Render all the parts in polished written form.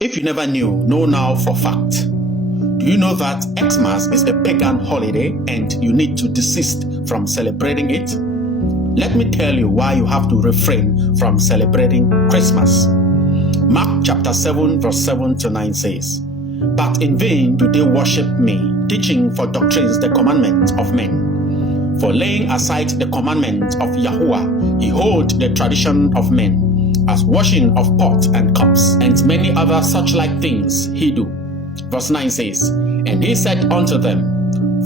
If you never knew, know now for fact. Do you know that Xmas is a pagan holiday and you need to desist from celebrating it? Let me tell you why you have to refrain from celebrating Christmas. Mark chapter 7 verse 7 to 9 says, "But in vain do they worship me, teaching for doctrines the commandments of men. For laying aside the commandment of Yahuwah, he hold the tradition of men, as washing of pots and cups, and many other such like things he do." Verse 9 says, "And he said unto them,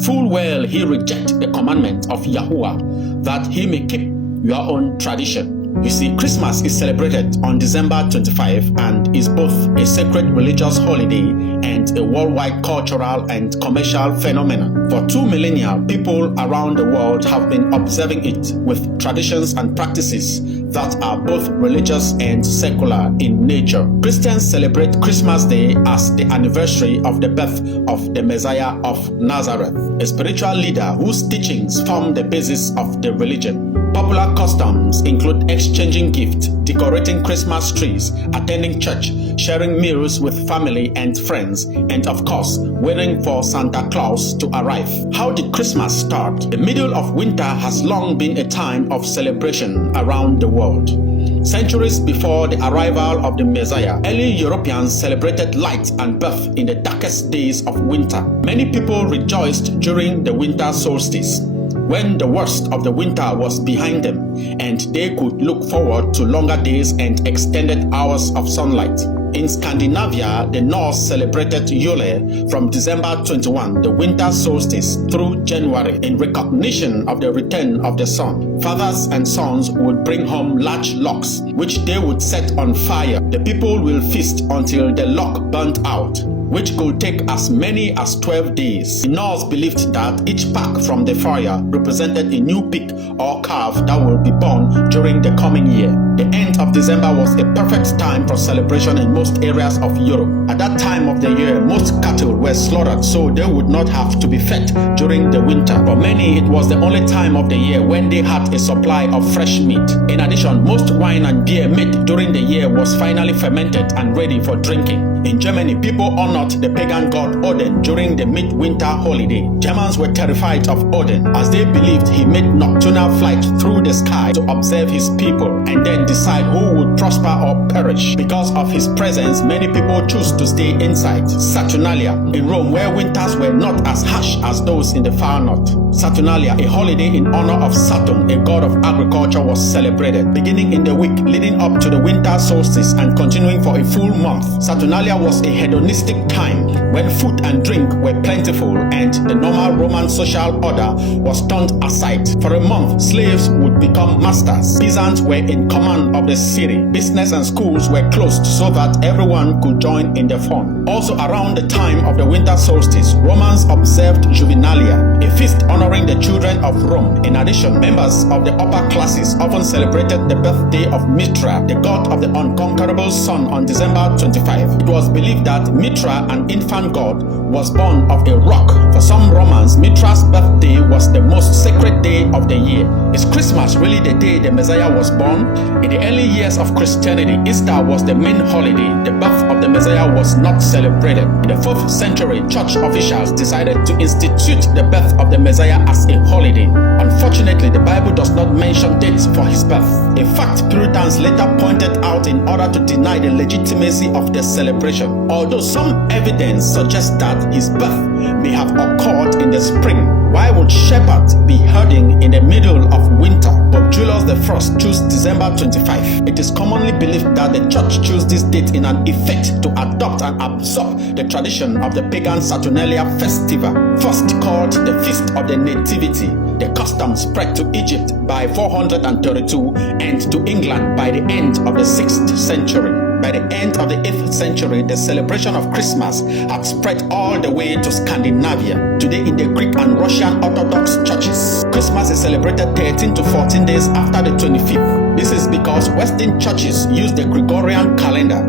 Full well he reject the commandment of Yahuwah, that he may keep your own tradition." You see, Christmas is celebrated on December 25 and is both a sacred religious holiday and a worldwide cultural and commercial phenomenon. For 2 millennia, people around the world have been observing it with traditions and practices that are both religious and secular in nature. Christians celebrate Christmas Day as the anniversary of the birth of the Messiah of Nazareth, a spiritual leader whose teachings form the basis of the religion. Popular customs include exchanging gifts, decorating Christmas trees, attending church, sharing meals with family and friends, and of course, waiting for Santa Claus to arrive. How did Christmas start? The middle of winter has long been a time of celebration around the world. Centuries before the arrival of the Messiah, early Europeans celebrated light and birth in the darkest days of winter. Many people rejoiced during the winter solstice, when the worst of the winter was behind them and they could look forward to longer days and extended hours of sunlight. In Scandinavia, the Norse celebrated Yule from December 21, the winter solstice, through January, in recognition of the return of the sun. Fathers and sons would bring home large logs, which they would set on fire. The people will feast until the log burnt out, which could take as many as 12 days. The Norse believed that each spark from the fire represented a new pig or calf that will be born during the coming year. The end of December was a perfect time for celebration in most areas of Europe. At that time of the year, most cattle were slaughtered so they would not have to be fed during the winter. For many, it was the only time of the year when they had a supply of fresh meat. In addition, most wine and beer made during the year was finally fermented and ready for drinking. In Germany, people honored the pagan god Odin during the midwinter holiday. Germans were terrified of Odin as they believed he made nocturnal flight through the sky to observe his people and then decide who would prosper or perish. Because of his presence, many people chose to stay inside. Saturnalia in Rome, where winters were not as harsh as those in the far north. Saturnalia, a holiday in honor of Saturn, a god of agriculture, was celebrated beginning in the week leading up to the winter solstice and continuing for a full month. Saturnalia was a hedonistic time when food and drink were plentiful and the normal Roman social order was turned aside. For a month, slaves would become masters. Peasants were in command of the city. Business and schools were closed so that everyone could join in the fun. Also around the time of the winter solstice, Romans observed Juvenalia, a feast honoring the children of Rome. In addition, members of the upper classes often celebrated the birthday of Mithra, the god of the unconquerable sun, on December 25. It was believed that Mithra, an infant god, was born of a rock. For some Romans, Mithra's birthday was the most sacred day of the year. Is Christmas really the day the Messiah was born? In the early years of Christianity, Easter was the main holiday. The birth of the Messiah was not celebrated. In the 4th century, church officials decided to institute the birth of the Messiah as a holiday. Unfortunately, the Bible does not mention dates for his birth, a fact Puritans later pointed out in order to deny the legitimacy of the celebration. Although some evidence suggests that his birth may have occurred in the spring, why would shepherds be herding in the middle of winter? Pope Julius I chose December 25. It is commonly believed that the church chose this date in an effect to adopt and absorb the tradition of the pagan Saturnalia festival, first called the Feast of the Nativity. The custom spread to Egypt by 432 and to England by the end of the 6th century. By the end of the 8th century, the celebration of Christmas had spread all the way to Scandinavia. Today, in the Greek and Russian Orthodox churches, Christmas is celebrated 13 to 14 days after the 25th. This is because Western churches use the Gregorian calendar,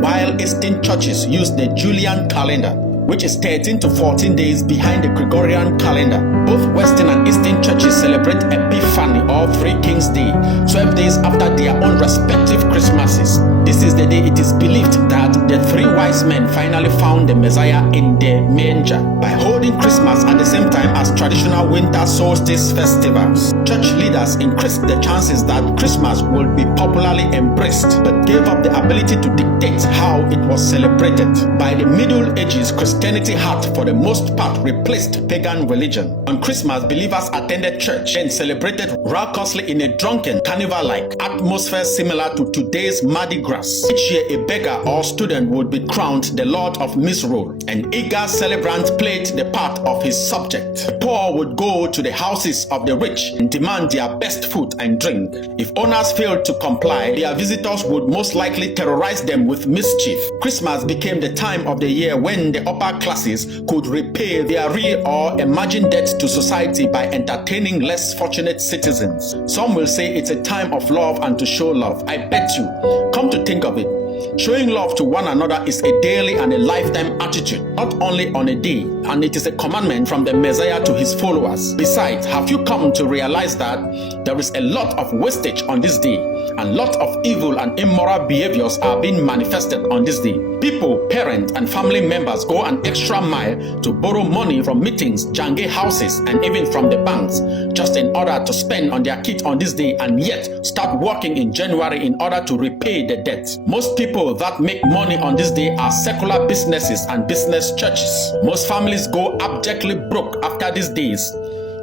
while Eastern churches use the Julian calendar. which is 13 to 14 days behind the Gregorian calendar. Both Western and Eastern churches celebrate Epiphany or Three Kings Day, 12 days after their own respective Christmases. This is the day it is believed that the three wise men finally found the Messiah in the manger. By holding Christmas at the same time as traditional winter solstice festivals, church leaders increased the chances that Christmas will be popularly embraced, but gave up the ability to dictate how it was celebrated. By the Middle Ages, Christianity had for the most part replaced pagan religion. On Christmas, believers attended church and celebrated raucously in a drunken, carnival-like atmosphere similar to today's Mardi Gras. Each year, a beggar or student would be crowned the Lord of Misrule. An eager celebrant played the part of his subject. The poor would go to the houses of the rich and demand their best food and drink. If owners failed to comply, their visitors would most likely terrorize them with mischief. Christmas became the time of the year when the upper classes could repay their real or imagined debts to society by entertaining less fortunate citizens. Some will say it's a time of love and to show love. I bet you, come to think of it, showing love to one another is a daily and a lifetime attitude, not only on a day, and it is a commandment from the Messiah to his followers. Besides, have you come to realize that there is a lot of wastage on this day, and lot of evil and immoral behaviors are being manifested on this day? People, parents, and family members go an extra mile to borrow money from meetings, jange houses, and even from the banks, just in order to spend on their kids on this day, and yet start working in January in order to repay the debt. Most people that make money on this day are secular businesses and business churches. Most families go abjectly broke after these days.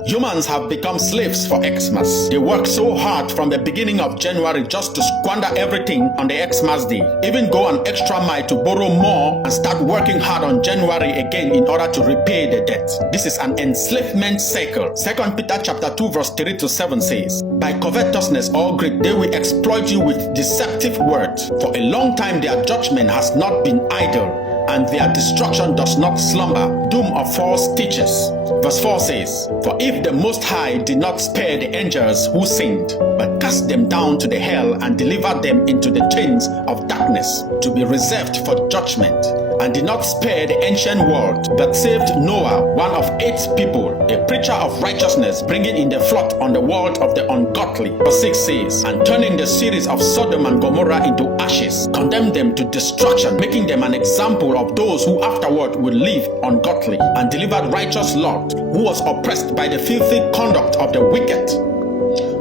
Humans have become slaves for Xmas. They work so hard from the beginning of January just to squander everything on the Xmas day. Even go an extra mile to borrow more and start working hard on January again in order to repay the debt. This is an enslavement cycle. 2 Peter chapter 2 verse 3 to 7 says, "By covetousness or greed they will exploit you with deceptive words. For a long time their judgment has not been idle, and their destruction does not slumber. Doom of false teachers." Verse 4 says, "For if the Most High did not spare the angels who sinned, but cast them down to the hell and delivered them into the chains of darkness to be reserved for judgment, and did not spare the ancient world, but saved Noah, one of 8 people, a preacher of righteousness, bringing in the flood on the world of the ungodly." Verse 6 says, "And turning the cities of Sodom and Gomorrah into ashes, condemned them to destruction, making them an example of those who afterward would live ungodly, and delivered righteous Lot, who was oppressed by the filthy conduct of the wicked."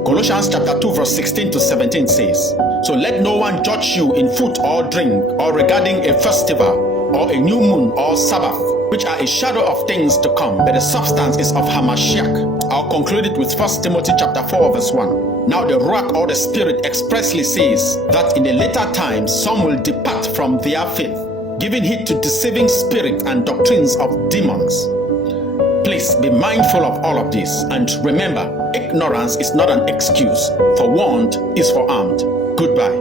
Colossians chapter 2 verse 16 to 17 says, "So let no one judge you in food or drink, or regarding a festival, or a new moon or Sabbath, which are a shadow of things to come, but the substance is of Hamashiach." I'll conclude it with 1 Timothy chapter 4 verse 1. "Now the Ruach or the Spirit expressly says that in the later times some will depart from their faith, giving heed to deceiving spirits and doctrines of demons." Please be mindful of all of this, and remember, ignorance is not an excuse. Forewarned is forearmed. Goodbye.